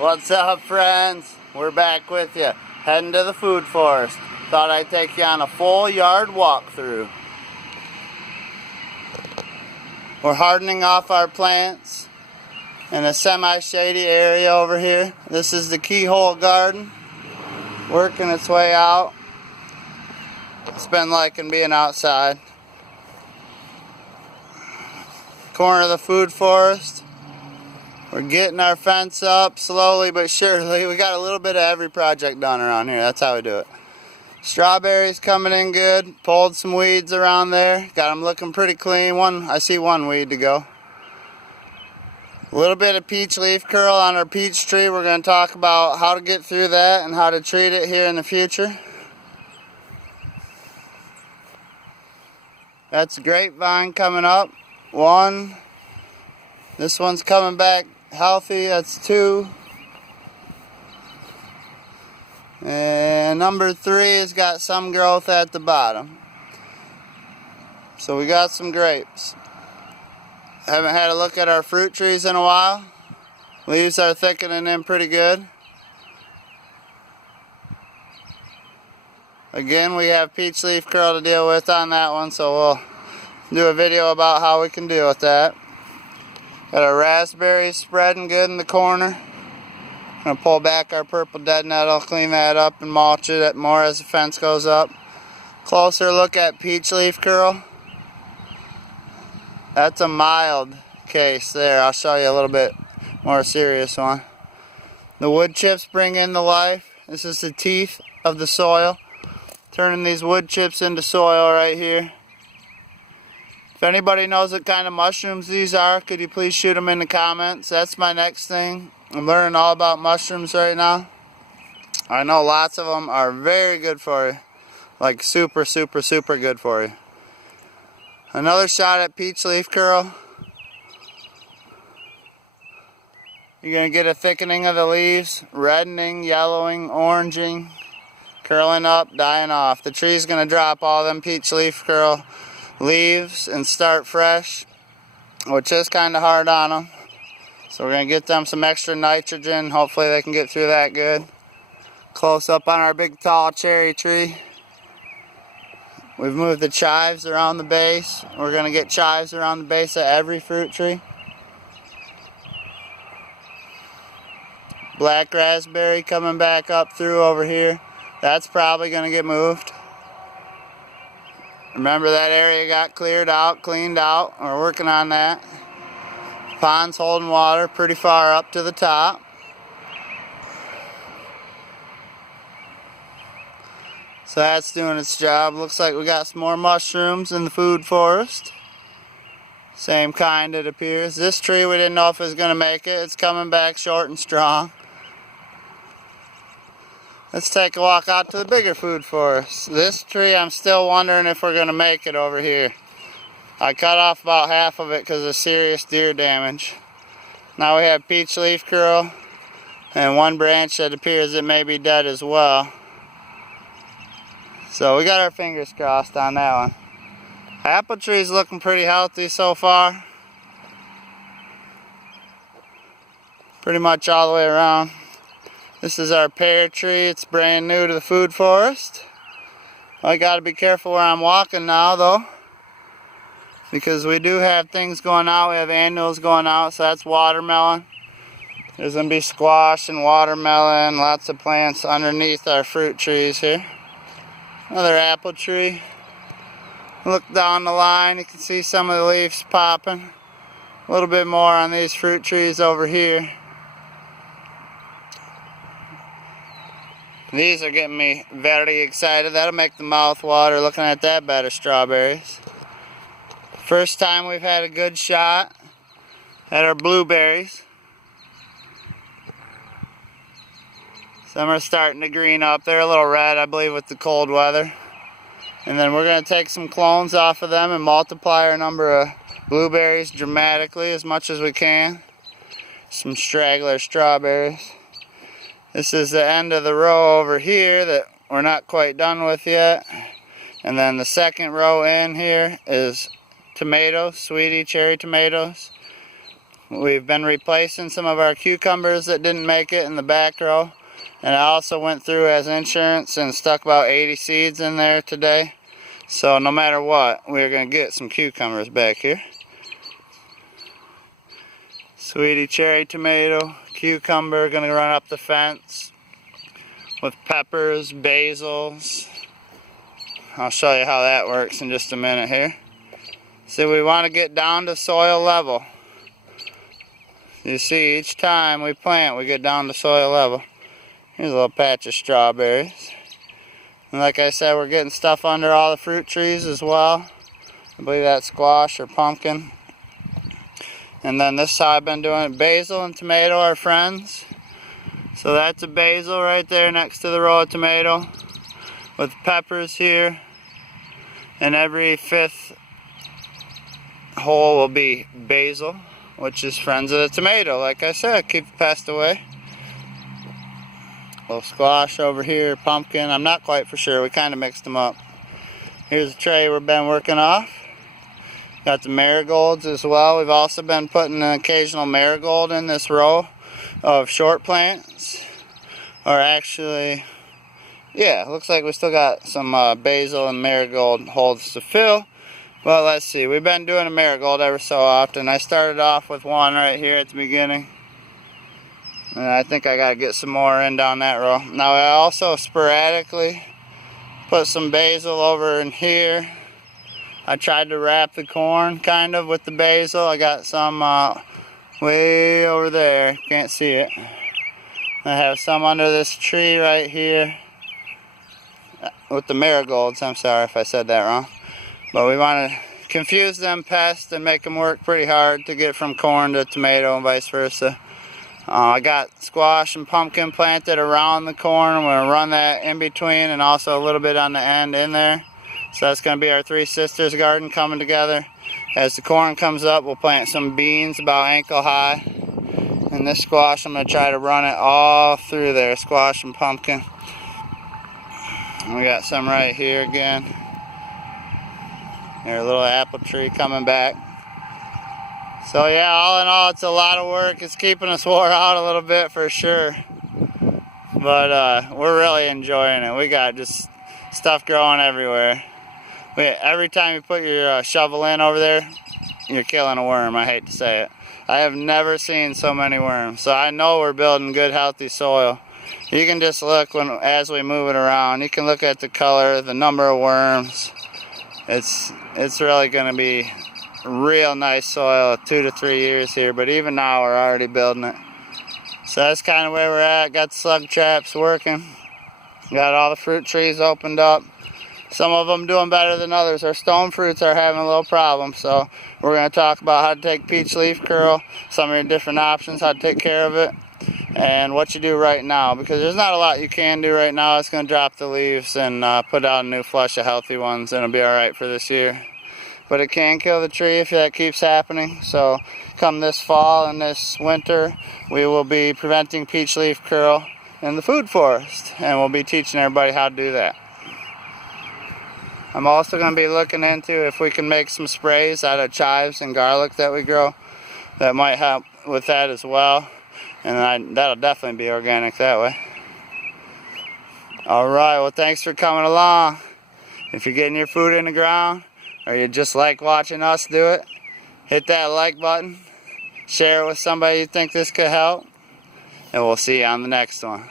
What's up, friends? We're back with you, heading to the food forest. Thought I'd take you on a full yard walkthrough. We're hardening off our plants in a semi-shady area over here. This is the keyhole garden, working its way out. It's been liking being outside. Corner of the food forest. We're getting our fence up slowly but surely. We got a little bit of every project done around here. That's how we do it. Strawberries coming in good. Pulled some weeds around there. Got them looking pretty clean. I see one weed to go. A little bit of peach leaf curl on our peach tree. We're going to talk about how to get through that and how to treat it here in the future. That's a grapevine coming up. One. This one's coming back healthy. That's two. And number 3 has got some growth at the bottom. So we got some grapes. Haven't had a look at our fruit trees in a while. Leaves are thickening in pretty good. Again, we have peach leaf curl to deal with on that one, so we'll do a video about how we can deal with that. Got our raspberries spreading good in the corner. Gonna pull back our purple dead nettle, clean that up and mulch it more as the fence goes up. Closer look at peach leaf curl. That's a mild case there. I'll show you a little bit more serious one. The wood chips bring in the life. This is the teeth of the soil. Turning these wood chips into soil right here. If anybody knows what kind of mushrooms these are, could you please shoot them in the comments? That's my next thing. I'm learning all about mushrooms right now. I know lots of them are very good for you. Like super good for you. Another shot at peach leaf curl. You're going to get a thickening of the leaves, reddening, yellowing, oranging, curling up, dying off. The tree's going to drop all them peach leaf curl leaves and start fresh, which is kind of hard on them. So we're going to get them some extra nitrogen. Hopefully they can get through that good. Close up on our big tall cherry tree. We've moved the chives around the base. We're going to get chives around the base of every fruit tree. Black raspberry coming back up through over here. That's probably going to get moved. Remember that area got cleared out, cleaned out. We're working on that. Pond's holding water pretty far up to the top. So that's doing its job. Looks like we got some more mushrooms in the food forest. Same kind it appears. This tree we didn't know if it was going to make it. It's coming back short and strong. Let's take a walk out to the bigger food forest. This tree, I'm still wondering if we're going to make it over here. I cut off about half of it because of serious deer damage. Now we have peach leaf curl and one branch that appears it may be dead as well. So we got our fingers crossed on that one. Apple tree's looking pretty healthy so far. Pretty much all the way around. This is our pear tree. It's brand new to the food forest. I gotta be careful where I'm walking now though, because we do have things going out. We have annuals going out, so that's watermelon. There's gonna be squash and watermelon, lots of plants underneath our fruit trees here. Another apple tree. Look down the line, you can see some of the leaves popping. A little bit more on these fruit trees over here. These are getting me very excited. That'll make the mouth water looking at that bed of strawberries. First time we've had a good shot at our blueberries. Some are starting to green up. They're a little red, I believe, with the cold weather. And then we're going to take some clones off of them and multiply our number of blueberries dramatically as much as we can. Some straggler strawberries. This is the end of the row over here that we're not quite done with yet. And then the second row in here is tomatoes, sweetie cherry tomatoes. We've been replacing some of our cucumbers that didn't make it in the back row. And I also went through as insurance and stuck about 80 seeds in there today. So no matter what, we're going to get some cucumbers back here. Sweetie cherry tomato, cucumber, going to run up the fence with peppers, basils. I'll show you how that works in just a minute here. So we want to get down to soil level. You see, each time we plant, we get down to soil level. Here's a little patch of strawberries. And like I said, we're getting stuff under all the fruit trees as well. I believe that's squash or pumpkin. And then this is how I've been doing it. Basil and tomato are friends. So that's a basil right there next to the row of tomato. With peppers here. And every fifth hole will be basil, which is friends of the tomato. Like I said, keep the pest away. Little squash over here, pumpkin. I'm not quite for sure. We kind of mixed them up. Here's a tray we've been working off. Got the marigolds as well. We've also been putting an occasional marigold in this row of short plants. Or actually, yeah, looks like we still got some basil and marigold holes to fill. But let's see, we've been doing a marigold ever so often. I started off with one right here at the beginning. And I think I gotta get some more in down that row. Now I also sporadically put some basil over in here. I tried to wrap the corn kind of with the basil. I got some way over there. Can't see it. I have some under this tree right here with the marigolds. I'm sorry if I said that wrong. But we want to confuse them pests and make them work pretty hard to get from corn to tomato and vice versa. I got squash and pumpkin planted around the corn. I'm going to run that in between and also a little bit on the end in there. So that's going to be our Three Sisters garden coming together. As the corn comes up, we'll plant some beans about ankle high. And this squash, I'm going to try to run it all through there, squash and pumpkin. And we got some right here again. There's a little apple tree coming back. So yeah, all in all, it's a lot of work. It's keeping us wore out a little bit for sure. But we're really enjoying it. We got just stuff growing everywhere. Every time you put your shovel in over there, you're killing a worm, I hate to say it. I have never seen so many worms. So I know we're building good, healthy soil. You can just look as we move it around. You can look at the color, the number of worms. It's really going to be real nice soil 2 to 3 years here, but even now we're already building it. So that's kind of where we're at. Got the slug traps working. Got all the fruit trees opened up. Some of them doing better than others. Our stone fruits are having a little problem, so we're going to talk about how to take peach leaf curl, some of your different options, how to take care of it, and what you do right now, because there's not a lot you can do right now. It's going to drop the leaves and put out a new flush of healthy ones, and it'll be alright for this year. But it can kill the tree if that keeps happening. So come this fall and this winter, we will be preventing peach leaf curl in the food forest, and we'll be teaching everybody how to do that. I'm also going to be looking into if we can make some sprays out of chives and garlic that we grow. That might help with that as well. And that'll definitely be organic that way. Alright, well thanks for coming along. If you're getting your food in the ground, or you just like watching us do it, hit that like button. Share it with somebody you think this could help. And we'll see you on the next one.